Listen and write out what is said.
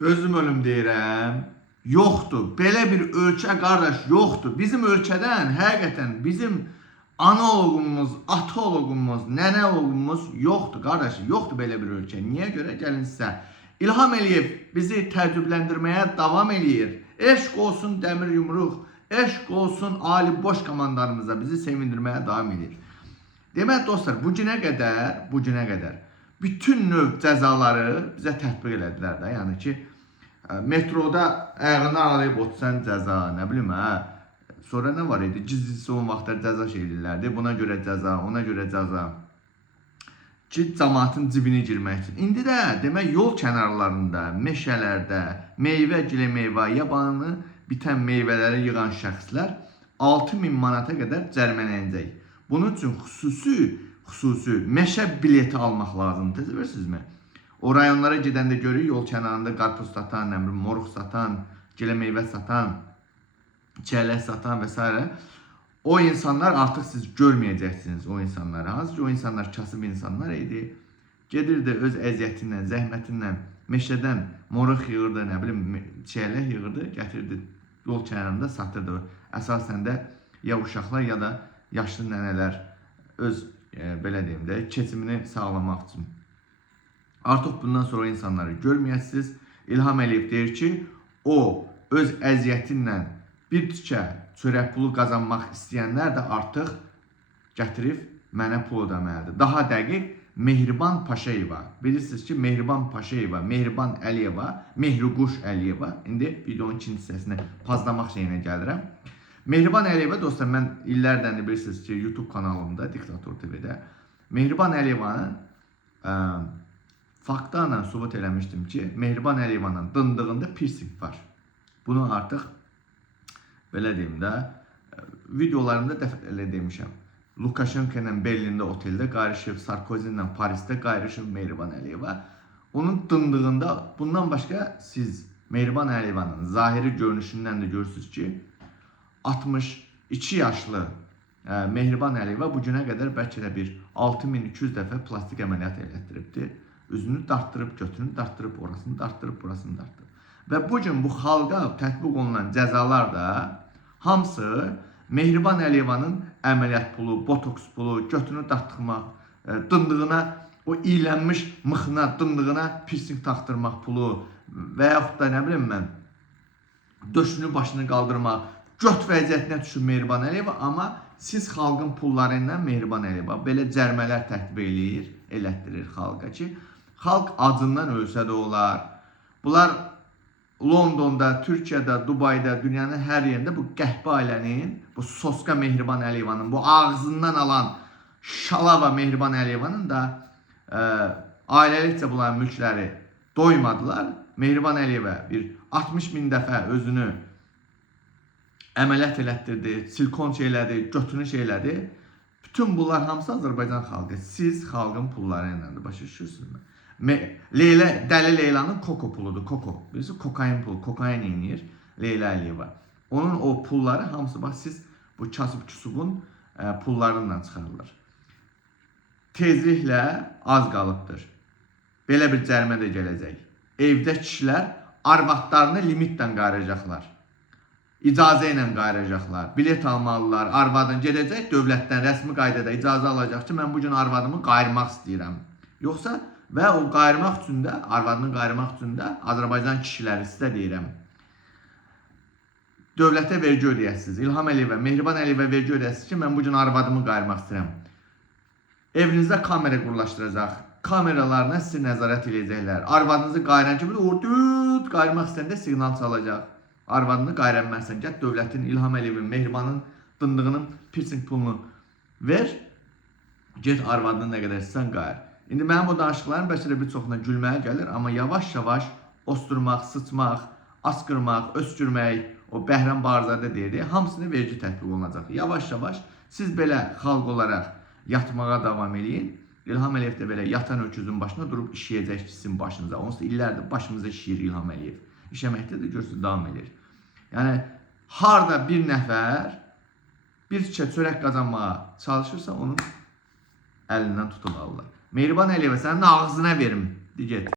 Özüm ölüm deyirəm. Yoxdur. Belə bir ölkə qardaş yoxdur. Bizim ölkədən həqiqətən bizim analogumuz, atologumuz, nənəlogumuz yoxdur qardaş. Yoxdur belə bir ölkə. Niyə görə gəlin sizə? İlham Əliyev bizi təəccübləndirməyə davam eləyir. Eşq olsun Dəmir Yumruq, eşq olsun Ali Boş komandarımıza bizi sevindirməyə davam edir. Demək dostlar, bu günə qədər bütün növ cəzaları bizə tətbiq elədilər də. Yəni ki, metroda ayağını aralayıb otursan cəza, nə bilim Sonra nə var idi? Gizli son vaxtlar cəza şeylərdi. Buna görə cəza, ona görə cəza. Ki, cəmaatın cibinə girmək üçün. İndi də demək yol kənarlarında, meşələrdə, meyvə, yabanı bitən meyvələri yığan şəxslər 6000 manata qədər cərimələnəcək. Bunun üçün xüsusi meşə bileti almaq lazımdır, bilirsinizmi? O rayonlara gedəndə görürük, yol kənarında qarpuz satan, moruq satan, gilə meyvə satan, çəllək satan və s. O insanlar artıq siz görməyəcəksiniz o insanları. Hansı ki, o insanlar kasıb insanlar idi. Gedirdi öz əziyyətindən, zəhmətindən, meşədən moruq yığırdı, nə bilim, çəllək yığırdı, gətirdi, yol kənarında satırdı. Əsasən də ya uşaqlar ya da yaşlı nənələr öz belə deyim də keçimini sağlamaq üçün. Artıq bundan sonra insanları görməyəsiniz. İlham Əliyev deyir ki, o öz əziyyətinlə bir tükə çörək pulu qazanmaq istəyənlər də artıq gətirib mənə pul ödəməlidir. Daha dəqiq, Mehriban Paşayeva. Bilirsiniz ki, Mehriban Paşayeva, Mehriban Əliyeva, Mehriquş Əliyeva. İndi videonun ikinci hissəsini pazlamaq şeyinə gəlirəm. Mehriban Əliyeva dostlar, mən illərdən də bilirsiniz ki, YouTube kanalımda, Diktator TV-də Mehriban Əliyevanın faktlarla sübut eləmişdim ki, Mehriban Əliyevanın dındığında piercing var. Bunu artıq belə deyim də, videolarımda dəfələrlə demişəm. Lukashenko ilə Berlində oteldə qayrışıb, Sarkozy ilə Parisdə qayrışıb Mehriban Əliyeva. Onun dındığında bundan başqa siz Mehriban Əliyevanın zahiri görünüşündən də görürsünüz ki, 62 yaşlı Mehriban Əliyeva bu günə qədər bəlkə də bir 6200 dəfə plastik əməliyyat elətdiribdir. Üzünü dartdırıb, götünü dartdırıb, orasını dartdırıb, burasını dartdırıb. Və bu gün bu xalqa tətbiq olunan cəzalar da hamısı Mehriban Əliyevanın əməliyyat pulu, botoks pulu, götünü dartdırmaq, dındığına, o iylənmiş mıxına, dındığına piercing taxdırmaq pulu və yaxud da nə bilim mən, döşünü başını qaldırmaq, göt vəziyyətinə düşür Mehriban Əliyeva, amma siz xalqın pulları ilə Mehriban Əliyeva belə cərmələr tətbiq eləyir, elətdirir xalqa ki, xalq acından ölsə də olar. Bunlar Londonda, Türkiyədə, Dubayda, dünyanın hər yerində bu qəhbə ailənin, bu Soska Mehriban Əliyevanın, bu ağzından alan Şalava Mehriban Əliyevanın da ailəlikcə bunların mülkləri doymadılar. Mehriban Əliyeva bir 60.000 dəfə özünü əməliyyat elətdirdi, silikon şeylədi, götünü şeylədi. Bütün bunlar hamısı Azərbaycan xalqı. Siz xalqın pulları ilə başa düşürsünüzmü? Dəli Leylanın koko puludur, koko. Bilirsiniz, kokain pulu, kokain yenilir Leyla Əliyeva. Onun o pulları hamısı, bax siz bu kasıb-küsubun pullarından çıxarılır. Tezliklə az qalıbdır. Belə bir cərimə də gələcək. Evdə kişilər arvadlarını limitlə qayıracaqlar. İcazə ilə qayıracaqlar. Bilet almalılar, arvadın gedəcək dövlətdən rəsmi qaydada icazə alacaq ki, mən bugün arvadımı qayırmaq istəyirəm. Yoxsa və o qayırmaq üçün də, arvadını qayırmaq üçün də Azərbaycan kişiləri sizə deyirəm. Dövlətə vergi ödəyəsiniz. İlham Əliyeva, Mehriban Əliyeva vergi ödəyəsiniz ki, mən bugün arvadımı qayırmaq istəyirəm. Evinizdə kamera qurlaşdıracaq. Kameralarına sizi nəzarət edəcəklər. Arvadınızı qayıran kimi orada qayırmaq istəyəndə siqnal çalacaq. Arvadını qayrənməzsən, gəl dövlətin, İlham Əliyevin, Mehribanın dındığının piercing pulunu ver, get arvadını nə qədər istəyən qayır. İndi mənim o danışıqlarım bəlkə də bir çoxuna gülməyə gəlir, amma yavaş-yavaş osturmaq, sıçmaq, askırmaq, öskürmək, o Bəhram Barzədə deyirdi, hamısını vergi tətbiq olunacaq. Yavaş-yavaş siz belə xalq olaraq yatmağa davam edin. İlham Əliyev də belə yatan öküzün başına durub işləyəcək sizin başınıza. Onsuz da illərdir başımıza işləyir İlham Əliyev. İşləməkdə də görürsünüz, davam edir. Yəni, harada bir nəfər bir tükə çörək qazanmağa çalışırsa, onun əlindən tutub alırlar. Mehriban Əliyeva, sənin ağzına verim, digət.